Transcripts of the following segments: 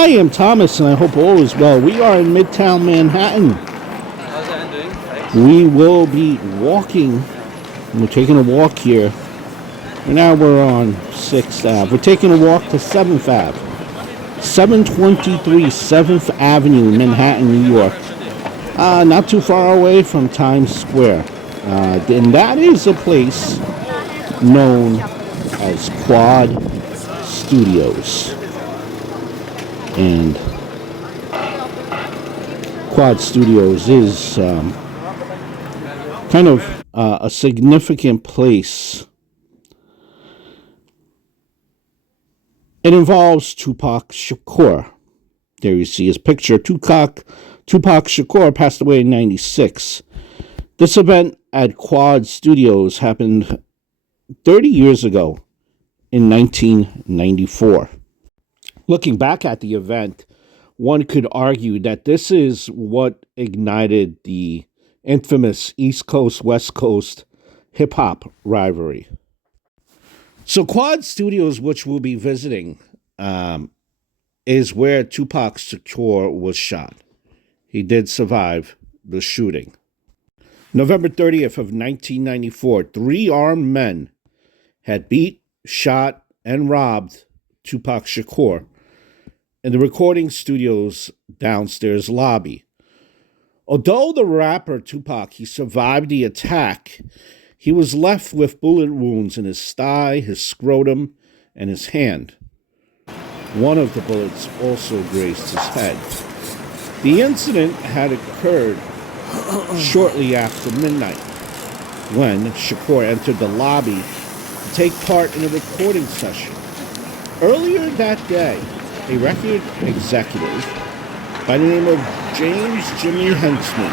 I am Thomas, and I hope all is well. We are in Midtown Manhattan. How's that doing? Thanks. We will be walking. We're taking a walk here. And now we're on 6th Ave. We're taking a walk to 7th Ave. 723 7th Avenue, Manhattan, New York. Not too far away from Times Square. And that is a place known as Quad Studios. And Quad Studios is kind of a significant place. It involves Tupac Shakur. There you see his picture. Tupac Shakur passed away in 96. This event at Quad Studios happened 30 years ago in 1994. Looking back at the event, one could argue that this is what ignited the infamous East Coast, West Coast hip-hop rivalry. So Quad Studios, which we'll be visiting, is where Tupac Shakur was shot. He did survive the shooting. November 30th of 1994, 3 armed men had beat, shot, and robbed Tupac Shakur in the recording studio's downstairs lobby. Although the rapper Tupac, he survived the attack, he was left with bullet wounds in his thigh, his scrotum, and his hand. One of the bullets also grazed his head. The incident had occurred shortly after midnight when Shakur entered the lobby to take part in a recording session. Earlier that day, a record executive by the name of James Jimmy Henchman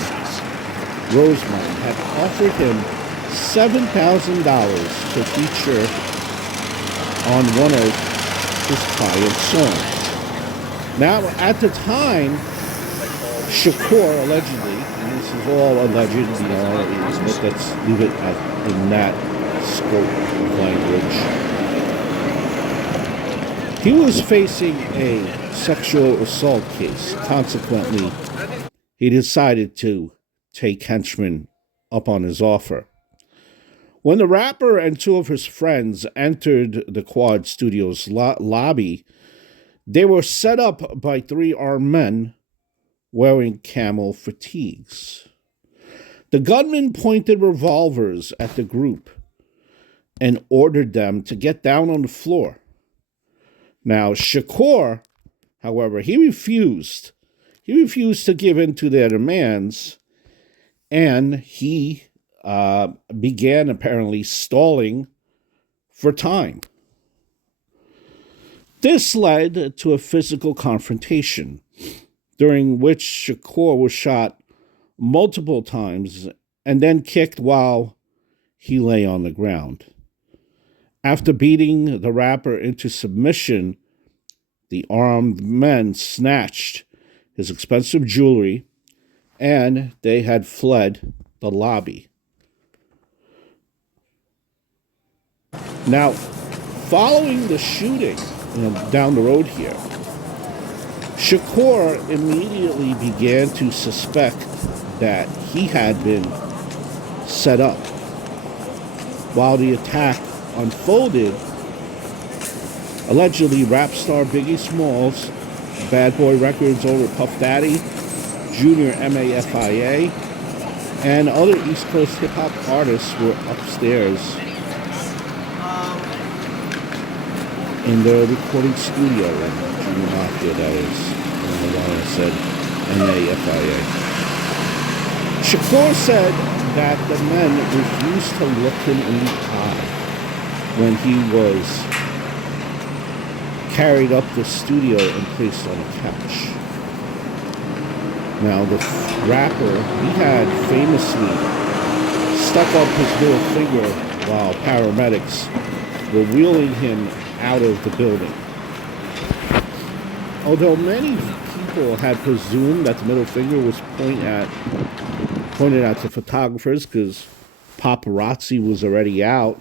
Rosemond had offered him $7,000 to feature on one of his client songs. Now, at the time, Shakur allegedly, and this is all alleged, but let's leave it in that scope of language. He was facing a sexual assault case. Consequently, he decided to take Henchman up on his offer. When the rapper and 2 of his friends entered the Quad Studios lobby, they were set up by 3 armed men wearing camel fatigues. The gunmen pointed revolvers at the group and ordered them to get down on the floor. Now, Shakur, however, he refused. He refused to give in to their demands, and he began apparently stalling for time. This led to a physical confrontation, during which Shakur was shot multiple times and then kicked while he lay on the ground. After beating the rapper into submission, the armed men snatched his expensive jewelry and they had fled the lobby. Now, following the shooting down the road here, Shakur immediately began to suspect that he had been set up. While the attack unfolded, allegedly rap star Biggie Smalls, Bad Boy Records owner Puff Daddy, Junior MAFIA, and other East Coast hip-hop artists were upstairs in the recording studio, and Junior Mafia, that is, and the one said MAFIA. Shakur said that the men refused to look him in the eye when he was carried up the studio and placed on a couch. Now, the rapper, he had famously stuck up his middle finger while paramedics were wheeling him out of the building. Although many people had presumed that the middle finger was pointed at the photographers because paparazzi was already out,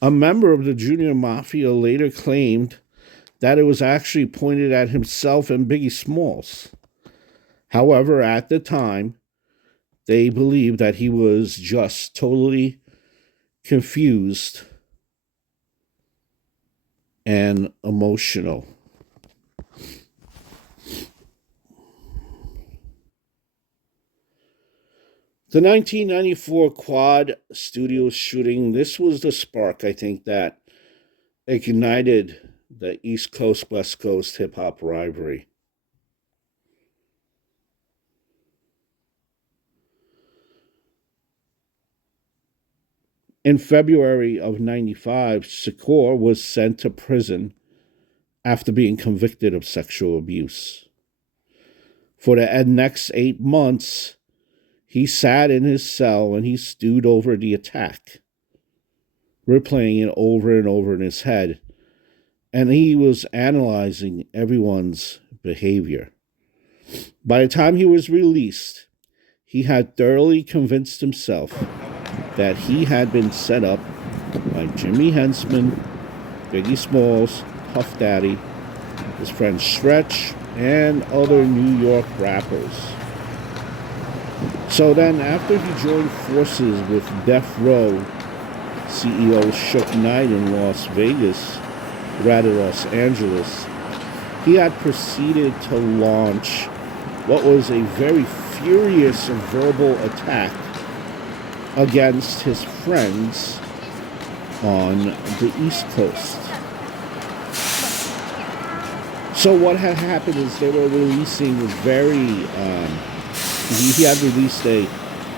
A member of the Junior Mafia later claimed that it was actually pointed at himself and Biggie Smalls. However, at the time, they believed that he was just totally confused and emotional. The 1994 Quad Studios shooting, this was the spark, I think, that ignited the East Coast, West Coast hip hop rivalry. In February of 95, Shakur was sent to prison after being convicted of sexual abuse. For the next 8 months, he sat in his cell and he stewed over the attack, replaying it over and over in his head. And he was analyzing everyone's behavior. By the time he was released, he had thoroughly convinced himself that he had been set up by Jimmy Hensman, Biggie Smalls, Puff Daddy, his friend Stretch, and other New York rappers. So then, after he joined forces with Death Row CEO Suge Knight in Las Angeles, he had proceeded to launch what was a very furious verbal attack against his friends on the East Coast. So what had happened is they were releasing he had released a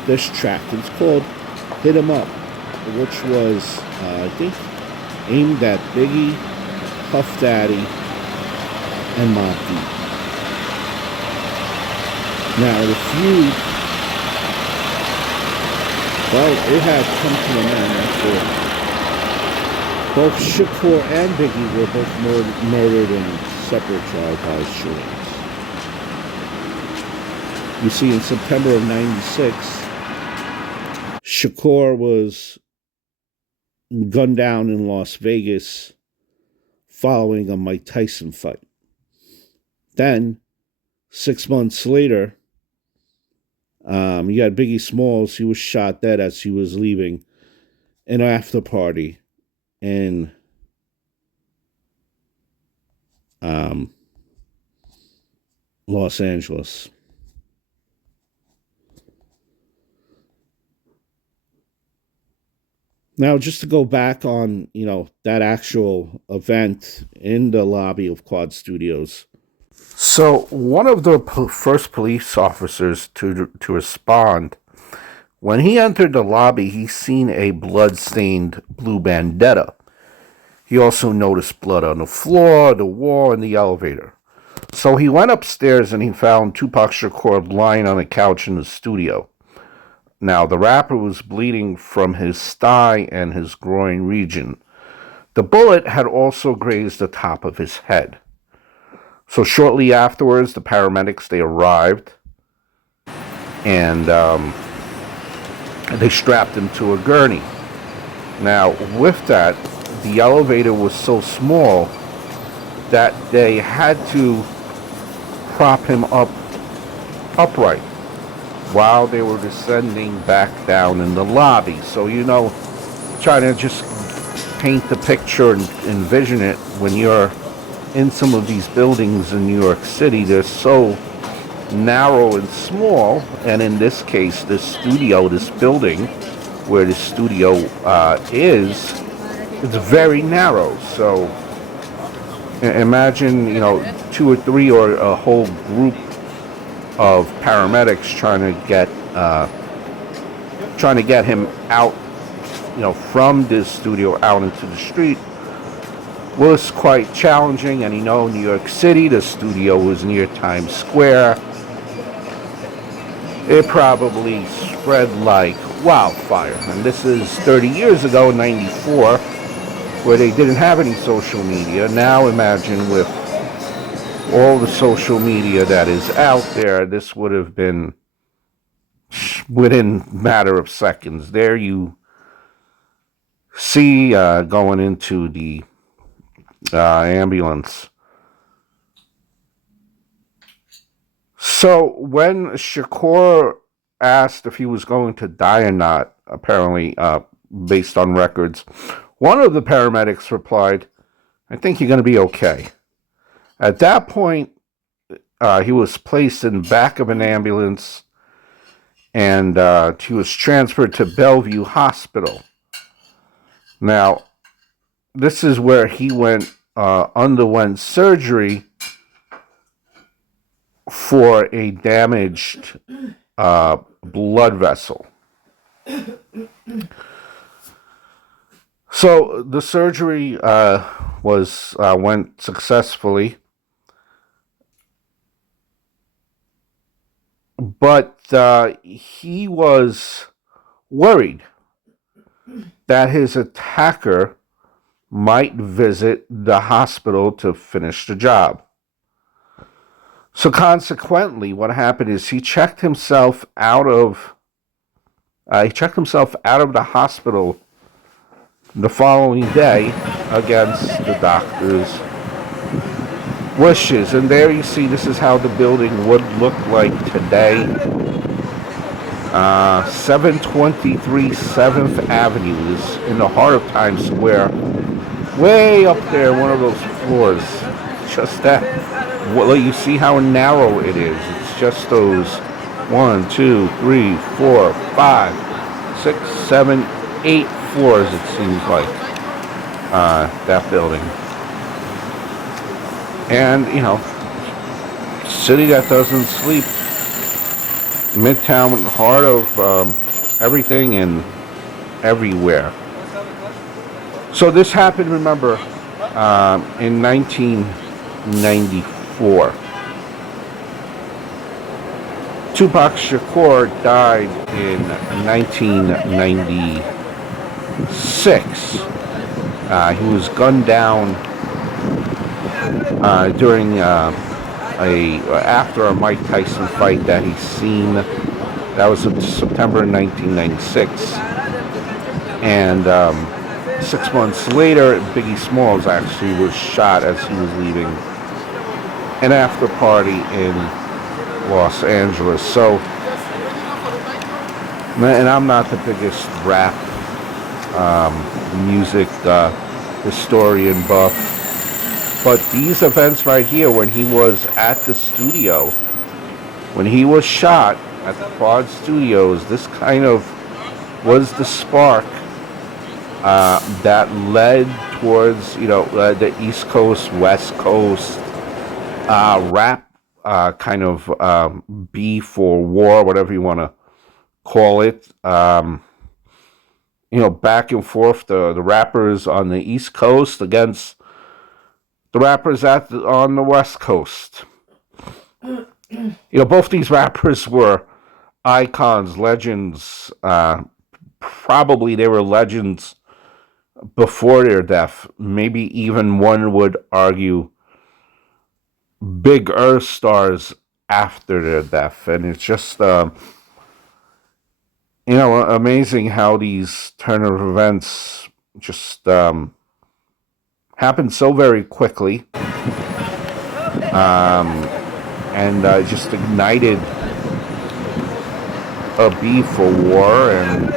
diss track. It's called Hit 'Em Up, which was, I think, aimed at Biggie, Puff Daddy, and Mobb Deep. Now, the feud, well, it had come to an end after both Shakur and Biggie were both murdered in separate drive-by shootings. You see, in September of 96, Shakur was gunned down in Las Vegas following a Mike Tyson fight. Then, 6 months later, you had Biggie Smalls. He was shot dead as he was leaving an after party in Los Angeles. Now, just to go back on, that actual event in the lobby of Quad Studios. So, one of the first police officers to respond, when he entered the lobby, he seen a blood-stained blue bandana. He also noticed blood on the floor, the wall, and the elevator. So he went upstairs and he found Tupac Shakur lying on a couch in the studio. Now, the rapper was bleeding from his thigh and his groin region. The bullet had also grazed the top of his head. So shortly afterwards, the paramedics, they arrived and they strapped him to a gurney. Now, with that, the elevator was so small that they had to prop him up upright while they were descending back down in the lobby. So, trying to just paint the picture and envision it when you're in some of these buildings in New York City. They're so narrow and small, and in this case, this building where the studio is, it's very narrow. So imagine, 2 or 3 or a whole group of paramedics trying to get him out, from this studio out into the street was quite challenging. And New York City, the studio was near Times Square. It probably spread like wildfire. And this is 30 years ago, 94, where they didn't have any social media. Now imagine with all the social media that is out there, this would have been within a matter of seconds. There you see going into the ambulance. So when Shakur asked if he was going to die or not, apparently based on records, one of the paramedics replied, "I think you're going to be okay." At that point, he was placed in the back of an ambulance, and he was transferred to Bellevue Hospital. Now, this is where he underwent surgery for a damaged blood vessel. So the surgery went successfully, but he was worried that his attacker might visit the hospital to finish the job. So consequently, what happened is he checked himself out of the hospital the following day against the doctor's wishes. And there you see, this is how the building would look like today. 723 7th Avenue is in the heart of Times Square. Way up there, one of those floors. Just that. Well, you see how narrow it is. It's just those 1, 2, 3, 4, 5, 6, 7, 8 floors, it seems like, that building. And, city that doesn't sleep. Midtown, heart of everything and everywhere. So this happened, remember, in 1994. Tupac Shakur died in 1996. He was gunned down during after a Mike Tyson fight that he's seen. That was in September 1996. And 6 months later, Biggie Smalls actually was shot as he was leaving an after party in Los Angeles. So, and I'm not the biggest rap music historian buff, but these events right here, when he was at the studio, when he was shot at the Quad Studios, this kind of was the spark that led towards, the East Coast, West Coast rap kind of beef or war, whatever you want to call it. Back and forth, the rappers on the East Coast against the rappers on the West Coast. Both these rappers were icons, legends. Probably they were legends before their death. Maybe even one would argue big earth stars after their death. And it's just, amazing how these turn of events just happened so very quickly. And just ignited a beef for war and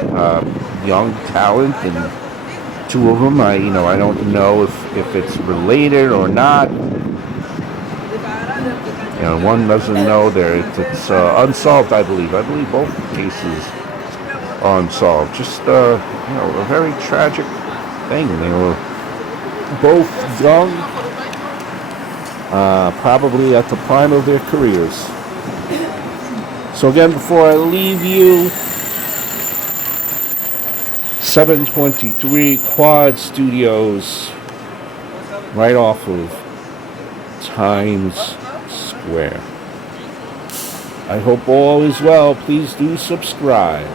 young talent, and two of them, I don't know if it's related or not. One doesn't know. It's unsolved, I believe. I believe both cases are unsolved. Just a very tragic thing. They were both young, probably at the prime of their careers. So again, before I leave you, 723 Quad Studios, right off of Times Square. I hope all is well. Please do subscribe.